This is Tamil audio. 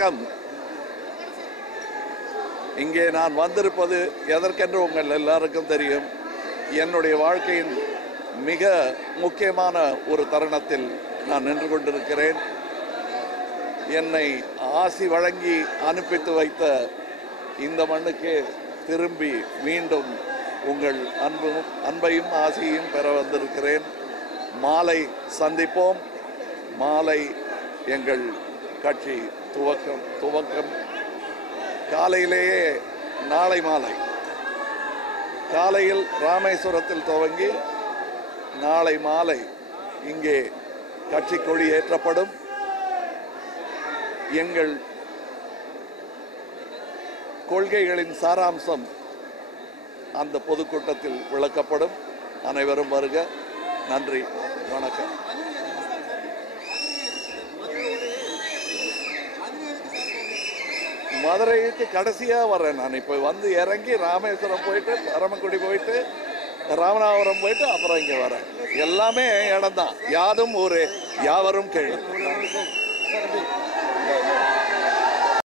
வணக்கம். இங்கே நான் வந்திருப்பது எதற்கென்று உங்கள் எல்லாருக்கும் தெரியும். என்னுடைய வாழ்க்கையின் மிக முக்கியமான ஒரு தருணத்தில் நான் நின்று கொண்டிருக்கிறேன். என்னை ஆசி வழங்கி அனுப்பித்து வைத்த இந்த மண்ணுக்கு திரும்பி மீண்டும் உங்கள் அன்பையும் ஆசியையும் பெற வந்திருக்கிறேன். மாலை சந்திப்போம். மாலை எங்கள் கட்சி துவக்கம் காலையிலேயே நாளை மாலை காலையில் ராமேஸ்வரத்தில் துவங்கி நாளை மாலை இங்கே கட்சி கொடி ஏற்றப்படும். எங்கள் கொள்கைகளின் சாராம்சம் அந்த பொதுக்கூட்டத்தில் விளக்கப்படும். அனைவரும் வருக. நன்றி, வணக்கம். மதுரைக்கு கடைசியாக வரேன். நான் இப்போ வந்து இறங்கி ராமேஸ்வரம் போயிட்டு பரமக்குடி போயிட்டு ராமநாதபுரம் போயிட்டு அப்புறம் இங்கே வரேன். எல்லாமே இடம்தான். யாதும் ஊரே யாவரும் கேள்வி.